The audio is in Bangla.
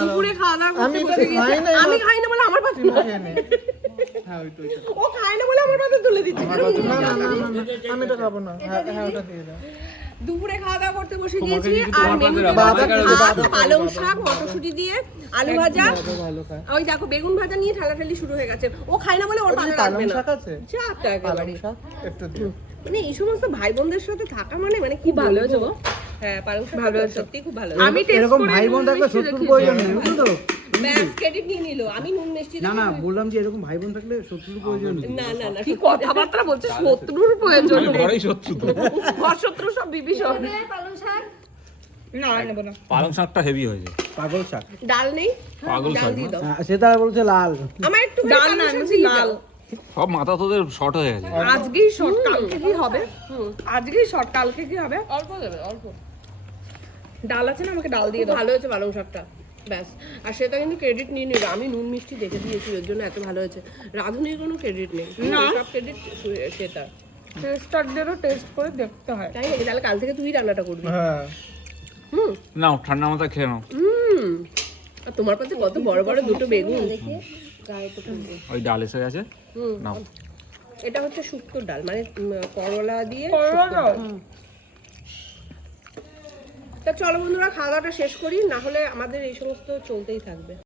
দুপুরে খাওয়া দাওয়া করতে বসে গেছে। আমি খাই না বলে আমার পাশে ও খায় না বলে আমার পাশে তুলে দিচ্ছে। আমি তো খাবো না। হ্যাঁ ওটা দিয়ে দাও। দুপুরে খাওয়া দাওয়া করতে বসে গিয়েছি আর মেনুতে ভাত, পালং শাক, মটরশুঁটি দিয়ে আলু ভাজা, ওই দেখো বেগুন ভাজা নিয়ে ঠেলাঠেলি শুরু হয়ে গেছে। ও খায় না বলে ওর পাশে রাখবে না। যা একটা একেবারে। একটু দিও। মানে এই সমস্ত ভাই বোনদের সাথে থাকা মানে কি ভালো হয়েছে গো। হ্যাঁ পালং শাক ভালো হয়েছে, সত্যি খুব ভালো। আমি এরকম ভাই বোন থাকলে শত্রুর প্রয়োজন নেই, বুঝছো তো? ব্যাস ক্রেডিট নিয়ে নিল। আমি নুন মিষ্টি না বললাম যে এরকম ভাই বোন থাকলে শত্রুর প্রয়োজন নেই। না কি কথাবার্তা বলছে, শত্রুর প্রয়োজন নেই। ঘরেই শত্রু তো। ঘর শত্রু সব বিভীষণ। পালং শাক না নেব না। পালং শাকটা হেভি হয়েছে। পাগল শাক। ডাল নেই? পাগল ডাল শাক দিয়ে দাও। সেটা বলছে লাল। আমার একটু ডাল না, আমি লাল। সব মাথা তোদের শর্ট হয়ে গেছে। আজকেই শর্ট, কালকে কি হবে? আজকেই শর্ট, কালকে কি হবে? অল্প দেবে, অল্প। ডাল আছে না, আমাকে ডাল দিয়ে দাও। ভালো হয়েছে পালং শাকটা। ব্যাস। আর সেটা কিন্তু ক্রেডিট নিয়ে নিল। আমি নুন মিষ্টি দেখে দিয়েছি, এর জন্য এত ভালো হয়েছে। রাঁধুনির কোনো ক্রেডিট নেই, সব ক্রেডিট সেটা। টেস্টারদেরও টেস্ট করে দেখতে হয়। তাই নাকি? তাহলে কাল থেকে তুই রান্নাটা করবি। হ্যাঁ। নাও ঠান্ডা মাথা খেয়ে নাও। আর তোমার কাছে কত বড় বড় দুটো বেগুন। গায়ে তো ফুলবে। ওই ডাল এসে গেছে, নাও। এটা হচ্ছে শুক্তো ডাল, মানে করলা দিয়ে। তা চলো বন্ধুরা, খাওয়া দাওয়াটা শেষ করি, না হলে আমাদের এই সমস্ত চলতেই থাকবে।